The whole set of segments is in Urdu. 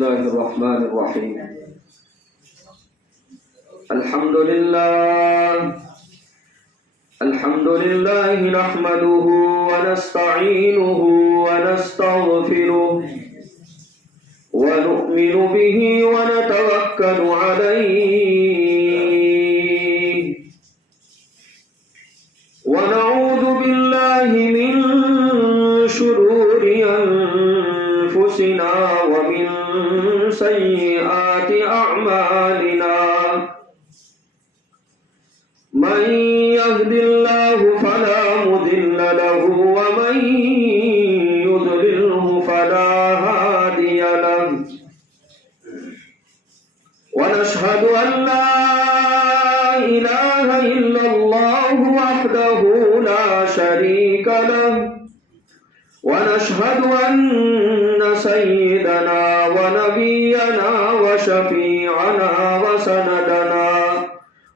الله الرحمن الرحيم الحمد لله نحمده ونستعينه ونستغفره ونؤمن به ونتوكل عليه ونعوذ بالله من شرور أنفسنا ومن سيئات أعمالنا من يهد الله فلا مضل له ومن يضلله فلا هادي له ونشهد أن لا إله إلا الله وحده لا شريك له ونشهد أن سيدنا ونبينا وشفيعنا وسندنا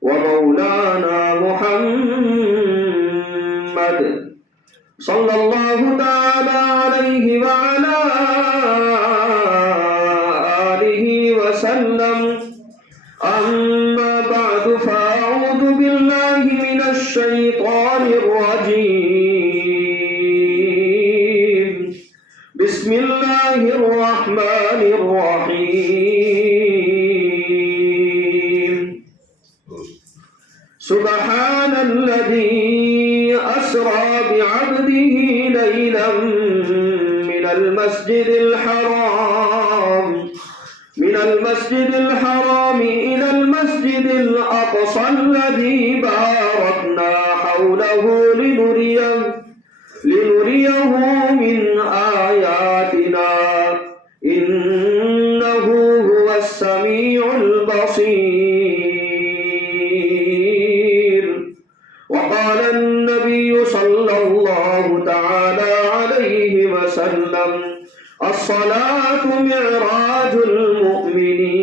ومولانا محمد صلى الله تعالى عليه وعلى آله وسلم أما بعد فأعوذ بالله من الشيطان الرجيم بسم الله الرحمن الرحيم سبحان الذي أسرى بعبده ليلا من المسجد الحرام إلى المسجد الأقصى الذي باركنا حوله لنريه من آياتنا إنه هو السميع البصير وقال النبي صلى الله تعالى عليه وسلم الصلاة معراج المؤمنين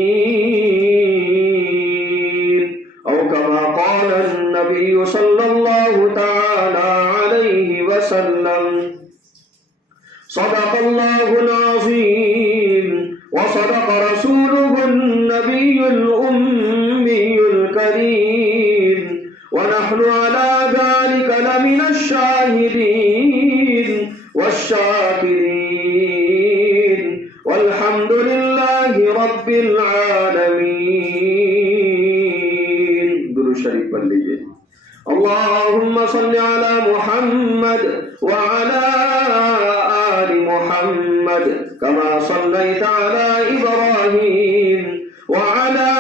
أو كما قال النبي صلى الله تعالى عليه وسلم صدق الله العظيم وصدق رسوله النبي الأمي الكريم ونحن على ذلك لمن الشاهدين والشاكرين والحمد لله رب العالمين. درود شریف پڑھ لیجیے. اللهم صل على محمد وعلى آل محمد كما صليت على إبراهيم وعلى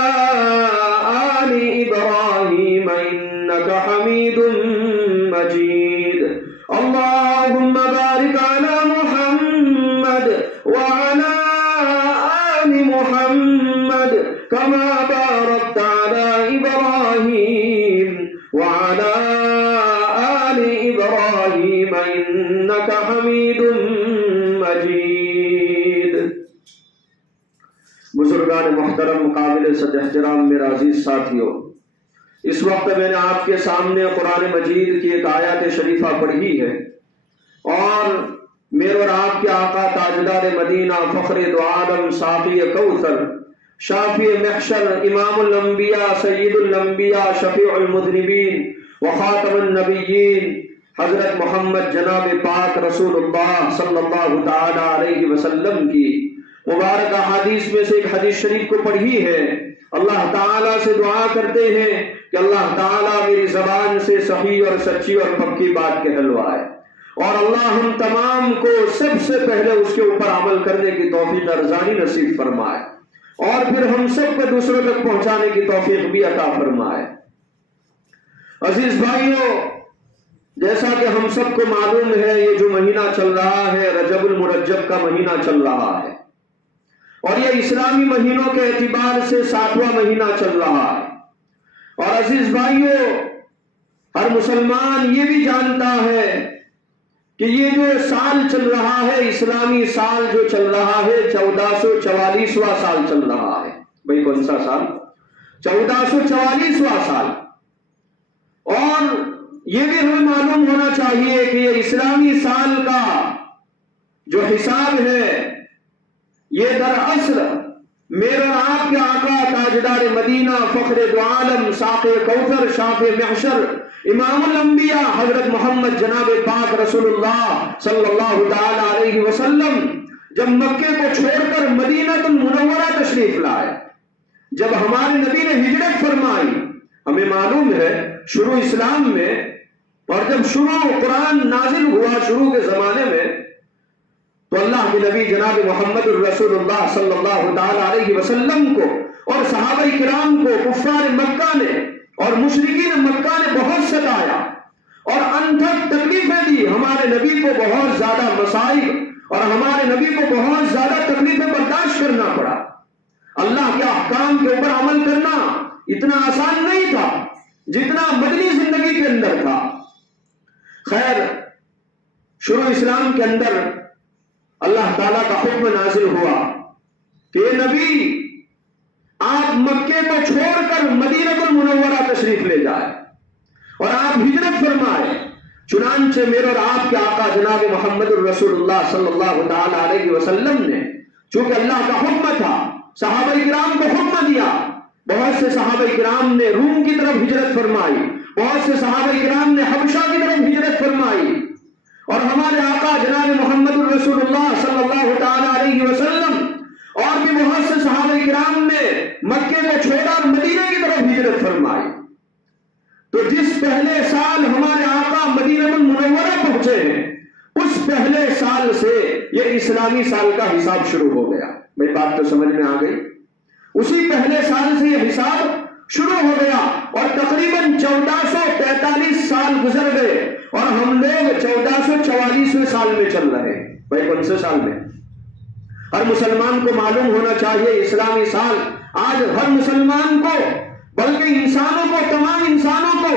آل إبراهيم إنك حميد مجيد. اللهم بارك على محمد وعلى آل محمد كما باركت على إبراهيم وعلى آل إبراهيم إنك حميد مجيد. بزرگان محترم قابل صد احترام میرے عزیز ساتھیوں، اس وقت میں نے آپ کے سامنے قرآن مجید کی ایک آیت شریفہ پڑھی ہے اور میرے اور آپ کے آقا تاجدار مدینہ فخر دو عالم ساقی کوثر شافی محشر امام الانبیاء سید الانبیاء شفیع المذنبین وخاتم النبیین حضرت محمد جناب پاک رسول اللہ صلی اللہ تعالی علیہ وسلم کی مبارک احادیث میں سے ایک حدیث شریف کو پڑھی ہے. اللہ تعالیٰ سے دعا کرتے ہیں کہ اللہ تعالیٰ میری زبان سے صحیح اور سچی اور پکی بات کہلوائے اور اللہ ہم تمام کو سب سے پہلے اس کے اوپر عمل کرنے کی توفیق ارزانی نصیب فرمائے اور پھر ہم سب کو دوسروں تک پہنچانے کی توفیق بھی عطا فرمائے. عزیز بھائیوں، جیسا کہ ہم سب کو معلوم ہے یہ جو مہینہ چل رہا ہے رجب المرجب کا مہینہ چل رہا ہے اور یہ اسلامی مہینوں کے اعتبار سے 7واں مہینہ چل رہا ہے. اور عزیز بھائیوں، ہر مسلمان یہ بھی جانتا ہے کہ یہ جو سال چل رہا ہے اسلامی سال جو چل رہا ہے 1444واں سال چل رہا ہے. بھائی کون سا سال؟ 1444واں سال. اور یہ بھی ہمیں معلوم ہونا چاہیے کہ یہ اسلامی سال کا جو حساب ہے یہ دراصل میرے اور آپ کے آقا تاجدار مدینہ فخر دو عالم ساقِ کوثر شافع محشر امام الانبیاء حضرت محمد جناب پاک رسول اللہ صلی اللہ تعالی علیہ وسلم جب مکے کو چھوڑ کر مدینہ المنورہ تشریف لائے، جب ہمارے نبی نے ہجرت فرمائی، ہمیں معلوم ہے شروع اسلام میں اور جب شروع قرآن نازل ہوا شروع کے زمانے میں، تو اللہ کے نبی جناب محمد الرسول اللہ صلی اللہ تعالی علیہ وسلم کو اور صحابہ کرام کو کفار مکہ نے اور مشرکین مکہ نے بہت ستایا اور انتھک تکلیفیں دی، ہمارے نبی کو بہت زیادہ مصائب اور ہمارے نبی کو بہت زیادہ تکلیفیں برداشت کرنا پڑا۔ اللہ کے احکام کے اوپر عمل کرنا اتنا آسان نہیں تھا جتنا مدنی زندگی کے اندر تھا۔ خیر، شروع اسلام کے اندر اللہ تعالیٰ کا حکم نازل ہوا کہ نبی آپ مکے کو چھوڑ کر مدینہ المنورہ تشریف لے جائے اور آپ ہجرت فرمائے۔ چنانچہ میرے اور آپ کے آقا جناب محمد الرسول اللہ صلی اللہ تعالی علیہ وسلم نے، چونکہ اللہ کا حکم تھا، صحابہ کرام کو حکم دیا، بہت سے صحابہ کرام نے روم کی طرف ہجرت فرمائی، بہت سے صحابہ کرام نے حبشہ کی طرف ہجرت فرمائی، اور ہمارے آقا جناب محمد الرسول اللہ صلی اللہ تعالی علیہ وسلم اور بھی بہت سے صحابہ کرام نے مکے کو چھوڑا اور مدینہ کی طرف ہجرت فرمائی۔ تو جس پہلے سال ہمارے آقا مدینہ المنورہ پہنچے ہیں، اس پہلے سال سے یہ اسلامی سال کا حساب شروع ہو گیا۔ میری بات تو سمجھ میں آ گئی؟ اسی پہلے سال سے یہ حساب شروع ہو گیا اور تقریباً 1443 سال گزر گئے اور ہم لوگ 1444ویں سال میں چل رہے ہیں۔ بھائی کون سے سال میں؟ ہر مسلمان کو معلوم ہونا چاہیے اسلامی سال آج ہر مسلمان کو، بلکہ انسانوں کو، تمام انسانوں کو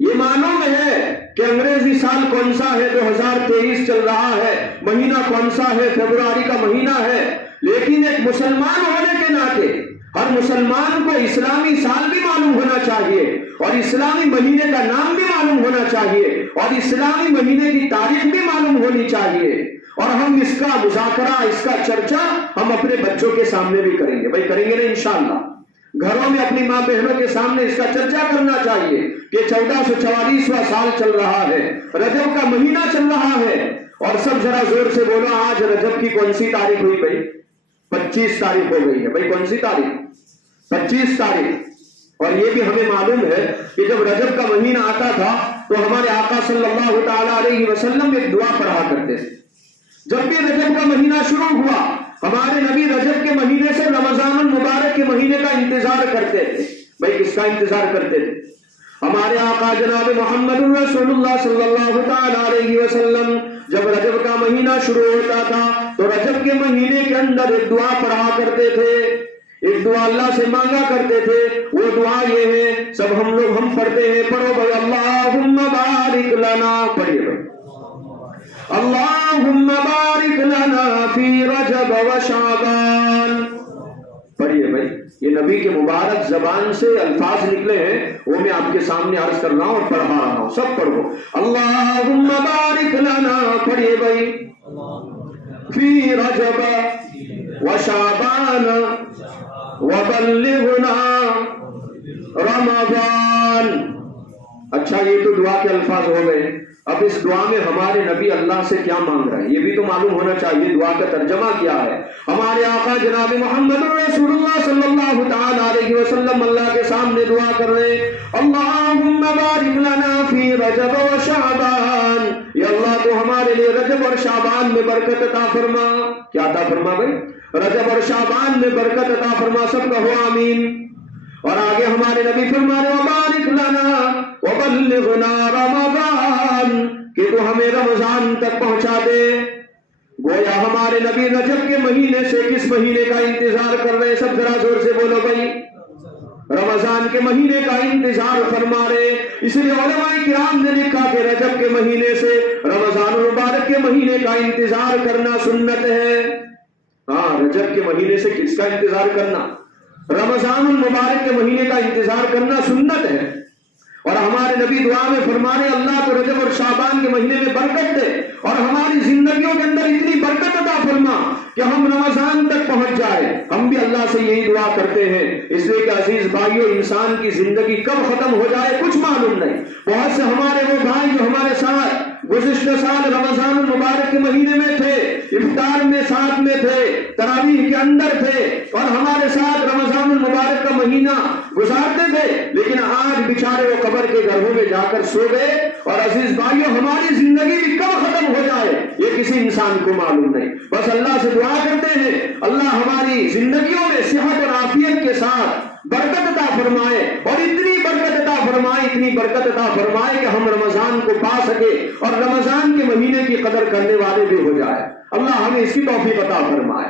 یہ معلوم ہے کہ انگریزی سال کون سا ہے، 2023 چل رہا ہے، مہینہ کون سا ہے، فروری کا مہینہ ہے، لیکن ایک مسلمان ہونے کے ناطے ہر مسلمان کو اسلامی سال بھی معلوم ہونا چاہیے اور اسلامی مہینے کا نام بھی معلوم ہونا چاہیے اور اسلامی مہینے کی تاریخ بھی معلوم ہونی چاہیے، اور ہم اس کا مذاکرہ، اس کا چرچا ہم اپنے بچوں کے سامنے بھی کریں گے۔ بھائی کریں گے نا انشاءاللہ؟ گھروں میں اپنی ماں بہنوں کے سامنے اس کا چرچا کرنا چاہیے کہ 1444واں سال چل رہا ہے، رجب کا مہینہ چل رہا ہے، اور سب ذرا زور سے بولو آج رجب کی کون سی تاریخ ہوئی؟ بھائی 25 تاریخ ہو گئی ہے۔ بھائی کون سی تاریخ؟ 25 تاریخ۔ اور یہ بھی ہمیں معلوم ہے کہ جب رجب کا مہینہ آتا تھا تو ہمارے آقا صلی اللہ تعالی علیہ وسلم ایک دعا پڑھا کرتے تھے۔ جب بھی رجب کا مہینہ شروع ہوا، ہمارے نبی رجب کے مہینے سے رمضان المبارک کے مہینے کا انتظار کرتے تھے۔ بھائی کس کا انتظار کرتے تھے؟ ہمارے آقا جناب محمد رسول اللہ صلی اللہ تعالی علیہ وسلم جب رجب کا مہینہ شروع ہوتا تھا تو رجب کے مہینے کے اندر ایک دعا پڑھا کرتے تھے، ایک دعا اللہ سے مانگا کرتے تھے۔ وہ دعا یہ ہے، سب ہم پڑھتے ہیں، پڑھو بھائی، اللہم بارک لنا، پڑھیے بھائی، اللہم بارک لنا فی رجب و شعبان، پڑھیے بھائی۔ یہ نبی کے مبارک زبان سے الفاظ نکلے ہیں، وہ میں آپ کے سامنے عرض کر رہا ہوں اور پڑھا رہا ہوں، سب پڑھو، اللہم بارک لنا، پڑھیے بھائی، فی رجب و شعبان وبلغنا رمضان۔ اچھا، یہ تو دعا کے الفاظ ہو گئے، اب اس دعا میں ہمارے نبی اللہ سے کیا مانگ رہے ہیں یہ بھی تو معلوم ہونا چاہیے، دعا کا ترجمہ کیا ہے۔ ہمارے آقا جناب محمد رسول اللہ صلی اللہ تعالی علیہ وسلم اللہ کے سامنے دعا کر رہے ہیں، اللہم بارک لنا فی رجب و شعبان، یا اللہ تو ہمارے لیے رجب اور شعبان میں برکت عطا فرما۔ کیا عطا فرما بھائی؟ رجب اور شعبان میں برکت عطا فرما، سب کہو آمین۔ اور آگے ہمارے نبی فرما رہے وبارک لنا وبلغنا رمضان، کہ تو ہمیں رمضان تک پہنچا دے۔ گویا ہمارے نبی رجب کے مہینے سے کس مہینے کا انتظار کر رہے ہیں؟ سب ذرا زور سے بولو بھائی، رمضان کے مہینے کا انتظار فرما رہے۔ اس لیے علماء کرام نے لکھا کہ رجب کے مہینے سے رمضان المبارک کے مہینے کا انتظار کرنا سنت ہے۔ ہاں، رجب کے مہینے سے کس کا انتظار کرنا؟ رمضان المبارک کے مہینے کا انتظار کرنا سنت ہے۔ اور ہمارے نبی دعا میں فرما رہے اللہ تو رجب اور شعبان کے مہینے میں برکت دے اور ہماری زندگیوں کے اندر اتنی برکت عطا فرما کہ ہم رمضان تک پہنچ جائے. ہم بھی اللہ سے یہی دعا کرتے ہیں، اس لیے کہ عزیز بھائیو انسان کی زندگی کب ختم ہو جائے کچھ معلوم نہیں. بہت سے ہمارے وہ بھائی جو ہمارے ساتھ گزشتہ سال رمضان المبارک کے مہینے میں تھے، افطار میں ساتھ میں تھے، تراویح کے اندر تھے اور ہمارے ساتھ رمضان المبارک کا مہینہ گزارتے تھے، لیکن آج بیچارے وہ قبر کے گڑھوں میں جا کر سو گئے. اور عزیز بھائیو ہماری زندگی بھی کب ختم ہو جائے یہ کسی انسان کو معلوم نہیں. بس اللہ سے دعا کرتے ہیں اللہ ہماری زندگیوں میں صحت اور عافیت کے ساتھ برکت عطا فرمائے، اور اتنی برکت عطا فرمائے، اتنی برکت عطا فرمائے کہ ہم رمضان کو پا سکے اور رمضان کے مہینے کی قدر کرنے والے بھی ہو جائے. اللہ ہمیں اس کی توفیق عطا فرمائے.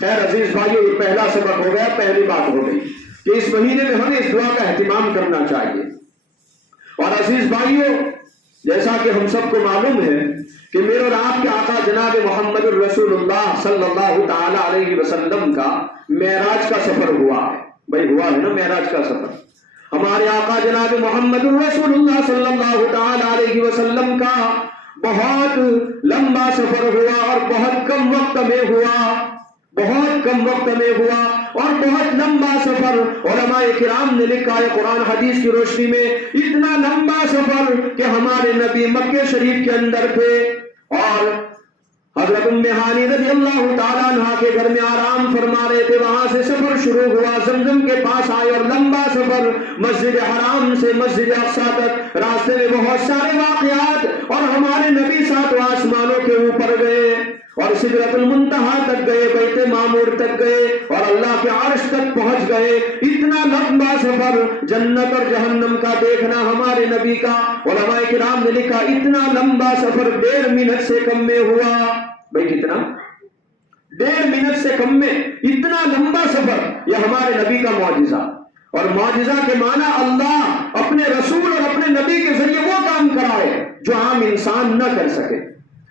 خیر عزیز بھائیو یہ پہلا سبق ہو گیا، پہلی بات ہو گئی کہ اس مہینے میں ہمیں اس دعا کا اہتمام کرنا چاہیے. اور عزیز بھائیو جیسا کہ ہم سب کو معلوم ہے کہ میرے اور آپ کے آقا جناب محمد الرسول اللہ صلی اللہ تعالی علیہ وسلم کا معراج کا سفر ہوا ہے. بھائی ہوا ہے نا معراج کا سفر. ہمارے آقا جناب محمد الرسول اللہ صلی اللہ تعالی علیہ وسلم کا بہت لمبا سفر ہوا اور بہت کم وقت میں ہوا، بہت کم وقت میں ہوا اور بہت لمبا سفر. علماء کرام نے لکھا ہے قرآن حدیث کی روشنی میں اتنا لمبا سفر کہ ہمارے نبی مکہ شریف کے اندر تھے اور حضرت ام ہانی رضی اللہ تعالیٰ عنہ کے گھر میں آرام فرما رہے تھے. وہاں سے سفر شروع ہوا، زمزم کے پاس آئے اور لمبا سفر مسجد حرام سے مسجد اقصیٰ تک. راستے میں بہت سارے واقعات اور ہمارے نبی ساتوں آسمانوں کے اوپر گئے اور سدرۃ المنتہا تک گئے، بیت معمور تک گئے اور اللہ کے عرش تک پہنچ گئے. اتنا لمبا سفر جنت اور جہنم کا دیکھنا ہمارے نبی کا، علماء کرام نے لکھا اتنا لمبا سفر 1.5 منٹ سے کم میں ہوا. بھائی کتنا؟ 1.5 منٹ سے کم میں اتنا لمبا سفر. یہ ہمارے نبی کا معجزہ، اور معجزہ کے معنی اللہ اپنے رسول اور اپنے نبی کے ذریعے وہ کام کرائے جو عام انسان نہ کر سکے.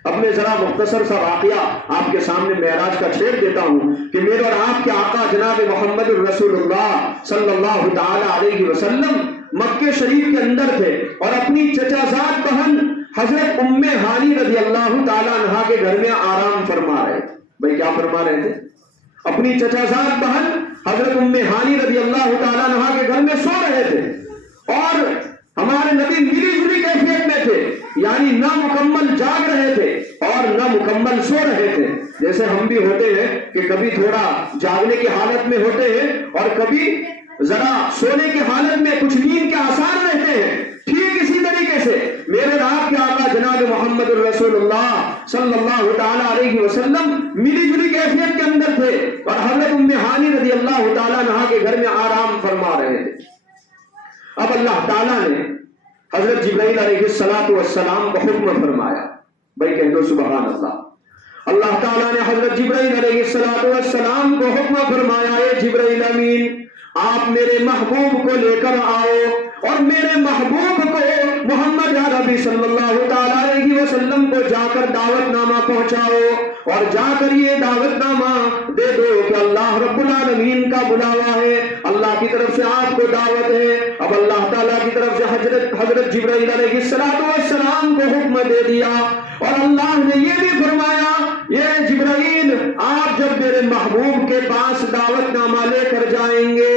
اب میں ذرا مختصر سا واقعہ آپ کے سامنے معراج کا چھیڑ دیتا ہوں کہ میرے اور آپ کے آقا جناب محمد الرسول اللہ صلی اللہ تعالی علیہ وسلم مکہ شریف کے اندر تھے اور اپنی چچا زاد بہن حضرت ام ہانی رضی اللہ تعالیٰ عنہ کے گھر میں آرام فرما رہے تھے. بھائی کیا فرما رہے تھے؟ اپنی چچا زاد بہن حضرت ام ہانی رضی اللہ تعالیٰ عنہ کے گھر میں سو رہے تھے اور ہمارے نبی ملی جلی کیفیت میں تھے، یعنی نہ مکمل جاگ رہے تھے اور نہ مکمل سو رہے تھے. جیسے ہم بھی ہوتے ہیں کہ کبھی تھوڑا جاگنے کی حالت میں ہوتے ہیں اور کبھی ذرا سونے کی حالت میں کچھ نیند کے آثار رہتے ہیں. ٹھیک اسی طریقے سے میرے آپ کے آقا جناب محمد الرسول اللہ صلی اللہ تعالی علیہ وسلم ملی جلی کیفیت کے اندر تھے اور حضرت ام ہانی رضی اللہ تعالیٰ عنہ کے گھر میں آرام فرما رہے تھے. اب اللہ تعالیٰ نے حضرت جبرائیل علیہ السلام کو حکم فرمایا. بھائی کہہ دو سبحان اللہ. اللہ تعالیٰ نے حضرت جبرائیل علیہ السلام کو حکم فرمایا اے جبرائیل امین آپ میرے محبوب کو لے کر آؤ اور میرے محبوب کو محمد عربی صلی اللہ تعالیٰ علیہ وسلم کو جا کر دعوت نامہ پہنچاؤ اور جا کر یہ دعوت نامہ دے دو کہ اللہ رب العالمین کا بلاوا ہے، اللہ کی طرف سے آپ کو دعوت ہے. اب اللہ تعالیٰ کی طرف سے حضرت جبرائیل علیہ السلام کو حکم دے دیا اور اللہ نے یہ بھی فرمایا یہ جبرائیل آپ جب میرے محبوب کے پاس دعوت نامہ لے کر جائیں گے،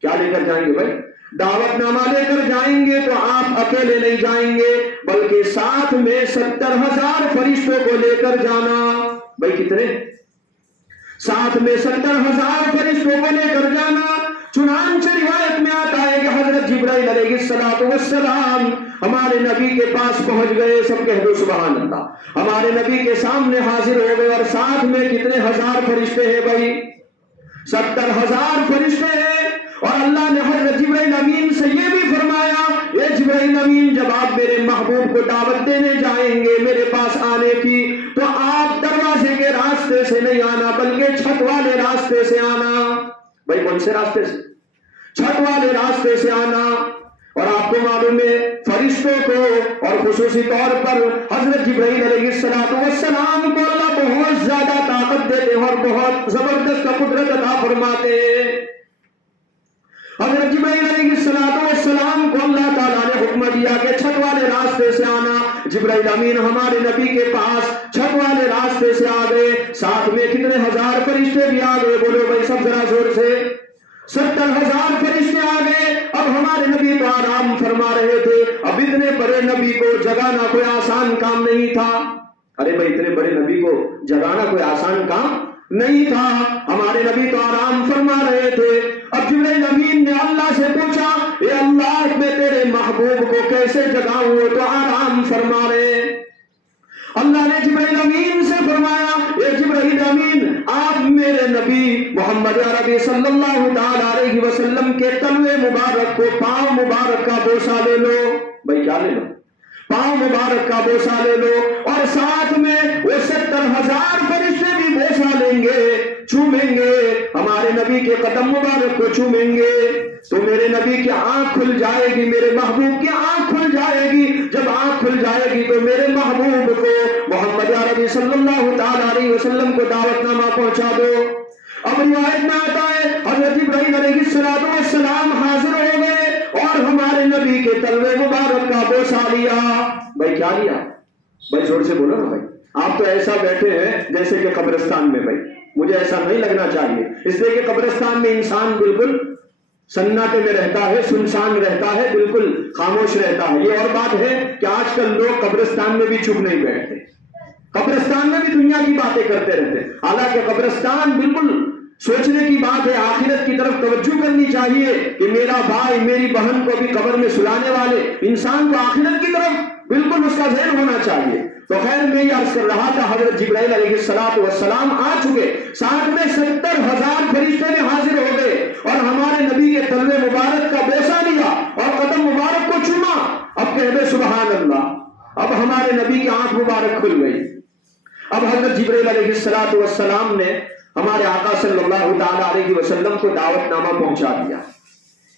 کیا لے کر جائیں گے بھائی؟ دعوت نامہ لے کر جائیں گے تو آپ اکیلے نہیں جائیں گے بلکہ ساتھ میں 70,000 فرشتوں کو لے کر جانا. بھائی کتنے؟ ساتھ میں 70,000 فرشتوں کو لے کر جانا. چنانچہ روایت میں آتا ہے کہ حضرت جبرائیل علیہ السلام ہمارے نبی کے پاس پہنچ گئے. سب کہہ دو سبحان اللہ. ہمارے نبی کے سامنے حاضر ہو گئے اور ساتھ میں کتنے ہزار فرشتے ہیں بھائی؟ 70,000 فرشتے ہیں. اور اللہ نے حضرت جبرائیل امین سے یہ بھی فرمایا اے جبرائیل امین جب آپ میرے محبوب کو دعوت دینے جائیں گے میرے پاس آنے کی تو آپ دروازے کے راستے سے نہیں آنا بلکہ چھت والے راستے سے آنا. بھائی کون سے راستے سے؟ چھت والے راستے سے آنا. اور آپ کو معلوم ہے فرشتوں کو اور خصوصی طور پر حضرت جبرائیل علیہ السلام کو اللہ بہت زیادہ طاقت دیتے ہیں اور بہت زبردست قدرت عطا فرماتے ہیں. حضرت جبرائیل علیہ السلام کو اللہ تعالیٰ نے حکم دیا کہ چھت والے راستے سے آنا. جبرائیل امین ہمارے نبی کے پاس چھت والے راستے سے آ گئے. ساتھ میں کتنے ہزار زور سے 70,000 فرشتے آ گئے. اب ہمارے نبی تو آرام فرما رہے تھے. اب اتنے بڑے نبی کو جگانا کوئی آسان کام نہیں تھا. ارے بھائی اتنے بڑے نبی کو جگانا کوئی آسان کام نہیں تھا. ہمارے نبی تو آرام فرما رہے تھے. اب جبرائیل امین نے اللہ سے پوچھا اے اللہ میں تیرے محبوب کو کیسے جگاؤں؟ وہ تو آرام فرما رہے. اللہ نے جبرائیل امین سے فرمایا اے جبرائیل امین آپ میرے نبی محمد عربی صلی اللہ تعالی علیہ وسلم کے تلوے مبارک کو پاؤں مبارک کا بوسہ لے لو. بھائی کیا لے لو؟ پاؤں مبارک کا بوسہ لے لو. اور ساتھ میں وہ 70,000 فرشتے بھی بوسہ لیں گے, چومیں گے, ہمارے نبی کے قدم مبارک کو چومیں گے. تو میرے نبی کی آنکھ کھل جائے گی, میرے محبوب کی آنکھ کھل جائے گی. جب آنکھ کھل جائے گی تو میرے محبوب کو محمد عربی صلی اللہ تعالی علیہ وسلم کو دعوت نامہ پہنچا دو. اب روایت میں آتا ہے حضرت ابراہیم علیہ السلام حاضر ہو گئے اور ہمارے نبی کے تلوے مبارک کا بوسہ لیا. بھائی کیا لیا؟ بھائی زور سے بولو نا بھائی. آپ تو ایسا بیٹھے ہیں جیسے کہ قبرستان میں. بھائی مجھے ایسا نہیں لگنا چاہیے, اس لیے کہ قبرستان میں انسان بالکل سناٹے میں رہتا ہے, سنسان رہتا ہے, بالکل خاموش رہتا ہے. یہ اور بات ہے کہ آج کل لوگ قبرستان میں بھی چپ نہیں بیٹھتے, قبرستان میں بھی دنیا کی باتیں کرتے رہتے. حالانکہ قبرستان بالکل سوچنے کی بات ہے, آخرت کی طرف توجہ کرنی چاہیے کہ میرا بھائی میری بہن کو بھی قبر میں سلانے والے انسان کو آخرت کی طرف بالکل اس کا ذہن ہونا چاہیے. تو خیر میں یہ عرض کر رہا تھا حضرت جبرائیل علیہ السلام آ چکے, ساتھ میں 70,000 فرشتے بھی حاضر ہو گئے اور ہمارے نبی کے تلوے مبارک کا بوسہ لیا اور قدم مبارک کو چوما. اب کہہ دے سبحان اللہ. اب ہمارے نبی کی آنکھ مبارک کھل گئی. اب حضرت جبرائیل علیہ السلام نے ہمارے آقا صلی اللہ تعالی علیہ وسلم کو دعوت نامہ پہنچا دیا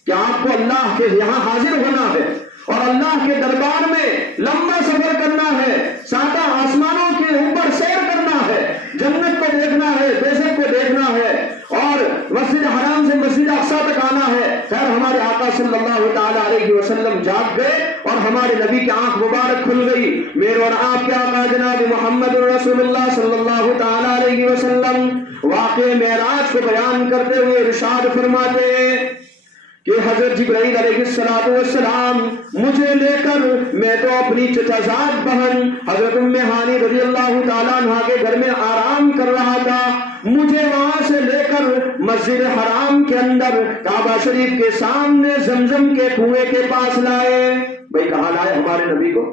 کہ آپ کو اللہ کے یہاں حاضر ہونا ہے اور اللہ کے دربار میں لمبا سفر کرنا ہے, ساتہ آسمانوں کے اوپر سیر کرنا ہے, جنت کو دیکھنا ہے, بیزت کو دیکھنا ہے اور مسجد حرام سے مسجد اقصی تک آنا ہے. خیر ہمارے آقا صلی اللہ تعالی علیہ وسلم جاگ گئے اور ہمارے نبی کی آنکھ مبارک کھل گئی. میرے اور آپ کے آقا جناب محمد رسول اللہ صلی اللہ تعالی علیہ وسلم واقع معراج کو بیان کرتے ہوئے ارشاد فرماتے ہیں کہ حضرت جبرائیل علیہ السلام مجھے لے کر میں تو اپنی چچازاد بہن حضرت ام ہانی رضی اللہ تعالیٰ عنہ کے گھر میں آرام کر رہا تھا, مجھے وہاں سے لے کر مسجد حرام کے اندر کعبہ شریف کے سامنے زمزم کے کنویں کے پاس لائے. بھائی کہاں لائے ہمارے نبی کو؟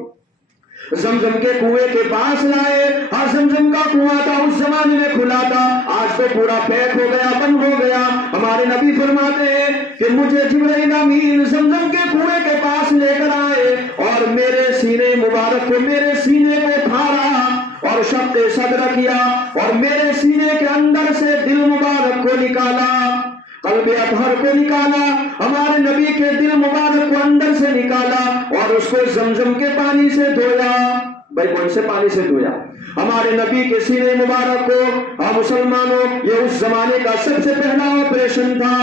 زمزم کے کنویں کے پاس لائے. ہاں زمزم کا کنواں تھا اس زمانے میں کھلا تھا, آج تو پورا پیک ہو گیا, بند ہو گیا. ہمارے نبی فرماتے ہیں کہ مجھے جبرائیل امین زمزم کے کنویں کے پاس لے کر آئے اور میرے سینے مبارک کو, میرے سینے کو پھاڑا اور شق صدر کیا اور میرے سینے کے اندر سے دل مبارک کو نکالا, قلب اطہر کو نکالا, ہمارے نبی کے دل مبارک کو اندر سے نکالا اور اس کو زمزم کے پانی سے دھویا. بھائی کون سے پانی سے دھویا؟ ہمارے نبی کے سینے مبارک کو. ہاں مسلمانوں, یہ اس زمانے کا سب سے پہلا آپریشن تھا.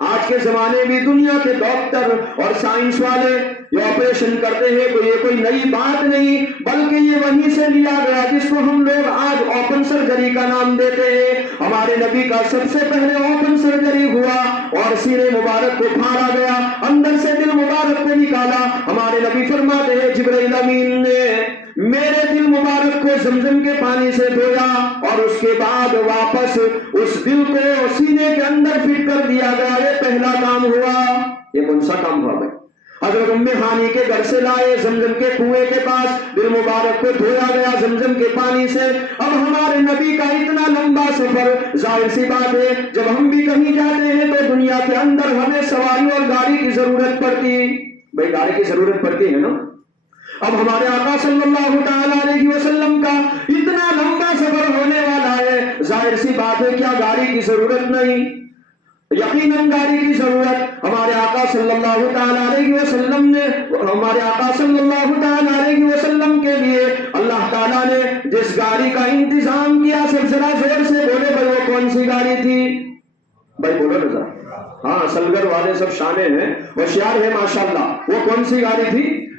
آج کے زمانے میں دنیا کے ڈاکٹر اور سائنس والے یہ آپریشن کرتے ہیں, تو یہ کوئی نئی بات نہیں بلکہ یہ وہیں سے لیا گیا جس کو ہم لوگ آج اوپن سرجری کا نام دیتے ہیں. ہمارے نبی کا سب سے پہلے اوپن سرجری ہوا اور سینے مبارک کو پھاڑا گیا, اندر سے دل مبارک کو نکالا. ہمارے نبی فرماتے ہیں جبرائیل امین نے میرے دل مبارک کو زمزم کے پانی سے دھویا اور اس کے بعد واپس اس دل کو سینے کے اندر فٹ کر دیا گیا. یہ پہلا کام ہوا. یہ کون سا کام ہوا بھائی؟ حضرت ام ہانی کے گھر سے لائے, زمزم کے کنویں کے پاس دل مبارک کو دھویا گیا زمزم کے پانی سے. اب ہمارے نبی کا اتنا لمبا سفر, ظاہر سی بات ہے جب ہم بھی کہیں جاتے ہیں تو دنیا کے اندر ہمیں سواری اور گاڑی کی ضرورت پڑتی. بھائی گاڑی کی ضرورت پڑتی ہے نا. اب ہمارے آقا صلی اللہ تعالی علیہ وسلم کا اتنا لمبا سفر ہونے والا ہے, ظاہر سی بات ہے کیا گاڑی کی ضرورت نہیں؟ یقیناً گاڑی کی ضرورت. ہمارے آقا صلی اللہ تعالی علیہ وسلم نے, ہمارے آقا صلی اللہ تعالی علیہ وسلم کے لیے اللہ تعالیٰ نے جس گاڑی کا انتظام کیا, سب ذرا زور سے بولے بھائی وہ کون سی گاڑی تھی؟ بھائی بولو نا ذرا. ہاں سلگر والے سب شانے ہیں, ہوشیار ہیں ماشاءاللہ. وہ کون سی گاڑی تھی؟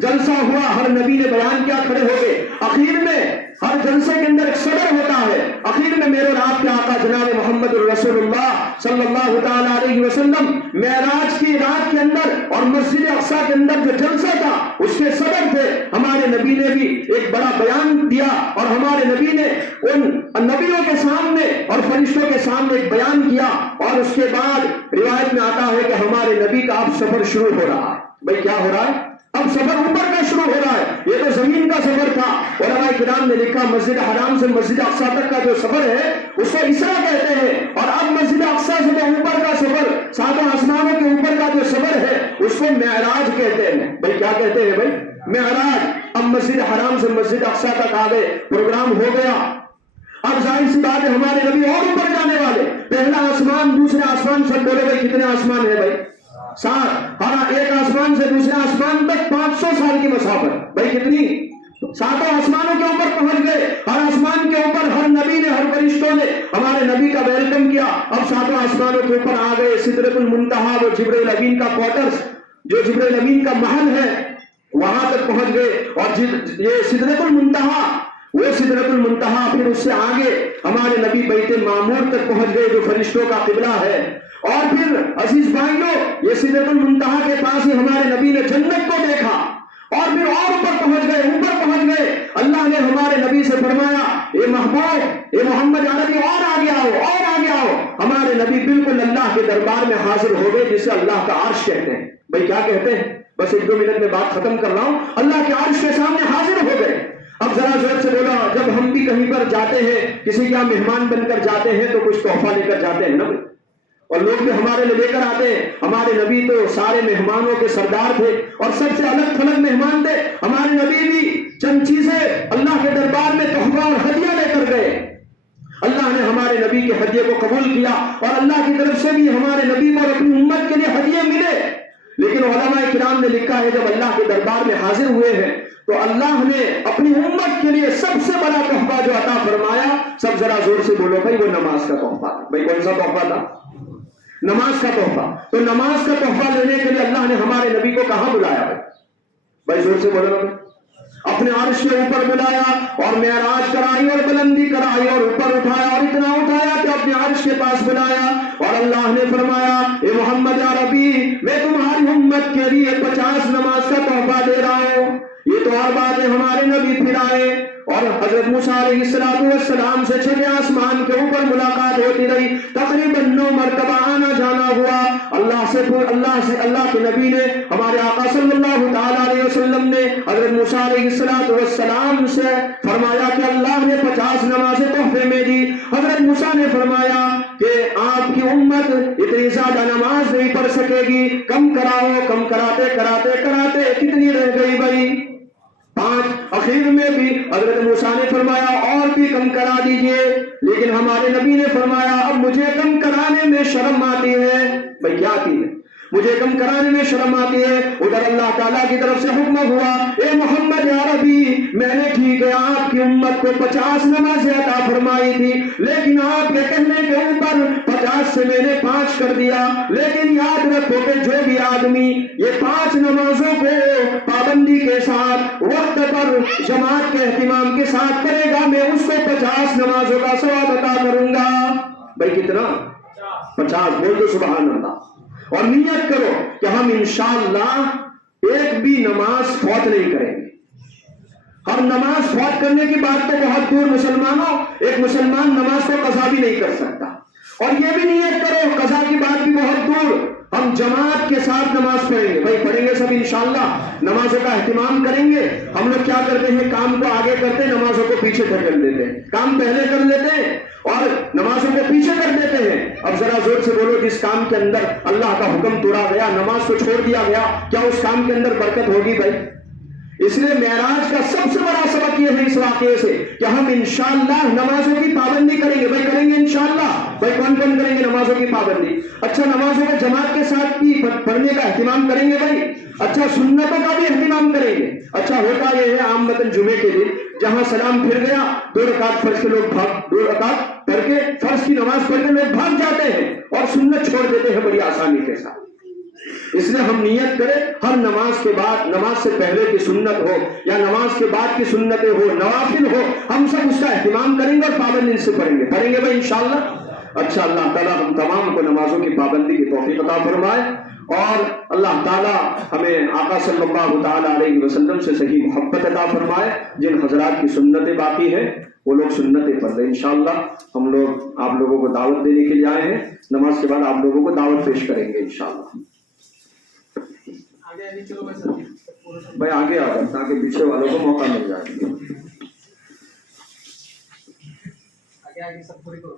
جلسہ ہوا، ہر نبی نے بیان کیا کھڑے ہو گئے، اخیر میں ہر جلسے کے اندر ایک صدر ہوتا ہے، اخیر میں میرے اور آپ کے آقا جناب محمد الرسول اللہ صلی اللہ تعالیٰ علیہ وسلم معراج کی رات کے اندر اور مسجد اقصی کے اندر جو جلسہ تھا اس کے صدر تھے۔ ہمارے نبی نے بھی ایک بڑا بیان دیا اور ہمارے نبی نے ان نبیوں کے سامنے اور فرشتوں کے سامنے ایک بیان کیا، اور اس کے بعد روایت میں آتا ہے کہ ہمارے نبی کا اب سفر شروع ہو رہا ہے۔ بھئی کیا ہو رہا ہے؟ اب سفر اوپر کا شروع ہو رہا ہے، یہ تو زمین کا سفر تھا۔ علماء کرام نے لکھا مسجد حرام سے مسجد اقصی تک کا جو سفر ہے اس کو اسرا کہتے ہیں، اور اب مسجد اقصی سے جو اوپر کا سفر، ساتوں آسمانوں کے اوپر کا جو سفر ہے اس کو معراج کہتے ہیں۔ بھئی کیا کہتے ہیں؟ بھئی معراج۔ اب مسجد حرام سے مسجد اقصی تک آ گئے، پروگرام ہو گیا۔ اب ظاہر سی بات ہے ہمارے نبی اور اوپر جانے والے، پہلا آسمان دوسرے آسمان، سب بولے بھائی کتنے آسمان ہے؟ بھائی 7۔ ہر ایک آسمان سے دوسرے آسمان تک 500 سال کی مسافت۔ بھائی کتنی؟ 7 آسمانوں کے اوپر پہنچ گئے، ہر آسمان کے اوپر ہر نبی نے، ہر فرشتوں نے ہمارے نبی کا ویلکم کیا۔ اب 7 آسمانوں کے اوپر آ گئے، سدرۃ المنتہا، وہ جبرائیل امین کا کوارٹرز، جو جبرائیل امین کا محل ہے، وہاں تک پہنچ گئے۔ اور یہ سدرۃ المنتہا، وہ سدرۃ المنتہا، پھر اس سے آگے ہمارے نبی بیت معمور تک پہنچ گئے جو فرشتوں کا قبلہ ہے۔ اور پھر عزیز بھائیوں، یہ سدرۃ المنتہا کے پاس ہی ہمارے نبی نے جنت کو دیکھا، اور پھر اور اوپر پہنچ گئے، اوپر پہنچ گئے۔ اللہ نے ہمارے نبی سے فرمایا اے محبوب، اے محمد عربی، اور آگے آؤ، اور آگے آؤ۔ ہمارے نبی بالکل اللہ کے دربار میں حاضر ہو گئے، جسے اللہ کا عرش کہتے ہیں۔ بھئی کیا کہتے ہیں؟ بس 1-2 منٹ میں بات ختم کر رہا ہوں۔ اللہ کے عرش کے سامنے حاضر ہو گئے۔ اب ذرا زور سے بولا، جب ہم بھی کہیں پر جاتے ہیں، کسی کا مہمان بن کر جاتے ہیں تو کچھ تحفہ لے کر جاتے ہیں نا بھائی، اور لوگ بھی ہمارے لیے لے کر آتے ہیں۔ ہمارے نبی تو سارے مہمانوں کے سردار تھے اور سب سے الگ تھلگ مہمان تھے۔ ہمارے نبی بھی چند چیزیں اللہ کے دربار میں تحفہ اور ہدیہ لے کر گئے۔ اللہ نے ہمارے نبی کے ہدیے کو قبول کیا، اور اللہ کی طرف سے بھی ہمارے نبی کو اور اپنی امت کے لیے ہدیے ملے۔ لیکن علماء کرام نے لکھا ہے جب اللہ کے دربار میں حاضر ہوئے ہیں تو اللہ نے اپنی امت کے لیے سب سے بڑا تحفہ جو عطا فرمایا، سب ذرا زور سے بولو بھائی، وہ نماز کا تحفہ تھا۔ بھائی کون سا تحفہ تھا؟ نماز کا تحفہ۔ تو نماز کا تحفہ لینے کے لیے اللہ نے ہمارے نبی کو کہاں بلایا؟ بھائی زور سے بولو بھائی، اپنے عرش کے اوپر بلایا اور معراج کرائی اور بلندی کرائی اور اوپر اٹھایا، اور اتنا اٹھایا کہ اپنے عرش کے پاس بلایا، اور اللہ نے فرمایا اے محمد عربی، میں تمہاری امت کے لیے 50 نماز کا تحفہ دے رہا ہوں۔ یہ تو اور بات ہے، ہمارے نبی پھر آئے اور حضرت موسیٰ علیہ السلام سے 6 آسمان کے اوپر ملاقات ہوتی رہی، تقریباً 9 مرتبہ آنا جانا ہوا۔ اللہ کے نبی نے، ہمارے آقا صلی اللہ تعالیٰ علیہ وسلم نے حضرت موسیٰ علیہ السلام سے فرمایا کہ اللہ نے 50 نمازیں تحفے میں دی۔ حضرت موسیٰ نے فرمایا کہ آپ کی امت اتنی زیادہ نماز نہیں پڑھ سکے گی، کم کراؤ۔ کم کراتے کراتے کراتے کتنی رہ گئی بھائی؟ 5۔ اخیر میں بھی حضرت موسیٰ نے فرمایا اور بھی کم کرا دیجئے، لیکن ہمارے نبی نے فرمایا اب مجھے کم کرانے میں شرم آتی ہے۔ بھئی کیا آتی ہے؟ مجھے کم کرانے میں شرم آتی ہے۔ ادھر اللہ تعالیٰ کی طرف سے حکم ہوا اے محمد عربی، میں نے ٹھیک ہے آپ کی امت کو 50 نمازیں عطا فرمائی تھی، لیکن آپ کے کہنے کے اوپر 50 سے میں نے 5 کر دیا۔ لیکن یاد رکھو کہ جو بھی آدمی یہ 5 نمازوں کو پابندی کے ساتھ وقت پر جماعت کے اہتمام کے ساتھ کرے گا، میں اس کو 50 نمازوں کا ثواب عطا کروں گا۔ بھائی کتنا؟ 50۔ بول دو سبحان اللہ، اور نیت کرو کہ ہم انشاءاللہ ایک بھی نماز فوت نہیں کریں گے۔ ہم نماز فوت کرنے کی بات تو بہت دور، مسلمانوں، ایک مسلمان نماز کو قضا بھی نہیں کر سکتا، اور یہ بھی نیت کرو قضا کی بات بھی بہت دور، ہم جماعت کے ساتھ نماز پڑھیں گے۔ بھائی پڑھیں گے سب انشاءاللہ، نمازوں کا اہتمام کریں گے۔ ہم لوگ کیا کرتے ہیں، کام کو آگے کرتے ہیں، نمازوں کو پیچھے دھکیل دیتے ہیں، کام پہلے کر لیتے ہیں اور نمازوں کو پیچھے کر دیتے ہیں۔ اب ذرا زور سے بولو، جس کام کے اندر اللہ کا حکم توڑا گیا، نماز کو چھوڑ دیا گیا، کیا اس کام کے اندر برکت ہوگی؟ بھائی اس لیے معراج کا سب سے بڑا سبق یہ ہے اس واقعے سے کہ ہم انشاءاللہ نمازوں کی پابندی کریں گے۔ بھائی کریں گے انشاءاللہ؟ بھائی کون کون کریں گے نمازوں کی پابندی؟ اچھا نمازوں کو جماعت کے ساتھ بھی پڑھنے کا اہتمام کریں گے بھائی۔ اچھا سنتوں کا بھی اہتمام کریں گے۔ اچھا ہوتا یہ ہے عام متن جمعے کے دن جہاں سلام پھر گیا، 2 رکعت فرض کے لوگ 2 رکعت پڑھ کے فرض کی نماز پڑھ کے لوگ بھاگ جاتے ہیں اور سنت چھوڑ دیتے ہیں بڑی آسانی کے ساتھ۔ اس لیے ہم نیت کریں ہر نماز کے بعد، نماز سے پہلے کی سنت ہو یا نماز کے بعد کی سنتیں ہو، نوافل ہو، ہم سب اس کا اہتمام کریں گے اور پابندی سے پڑھیں گے بھائی انشاءاللہ۔ اچھا، اللہ تعالیٰ ہم تمام کو نمازوں کی پابندی کی توفیق عطا فرمائے، اور اللہ تعالیٰ ہمیں آقا صلی اللہ تعالیٰ علیہ وسلم سے صحیح محبت عطا فرمائے۔ جن حضرات کی سنتیں باقی ہیں وہ لوگ سنتیں پڑھ لیں انشاءاللہ۔ ہم لوگ آپ لوگوں کو دعوت دینے کے لیے آئے ہیں، نماز کے بعد آپ لوگوں کو دعوت پیش کریں گے انشاءاللہ۔ بھائی آگے آ جائیں تاکہ پیچھے والوں کو موقع مل جائے۔ آگے سب پوری کرو۔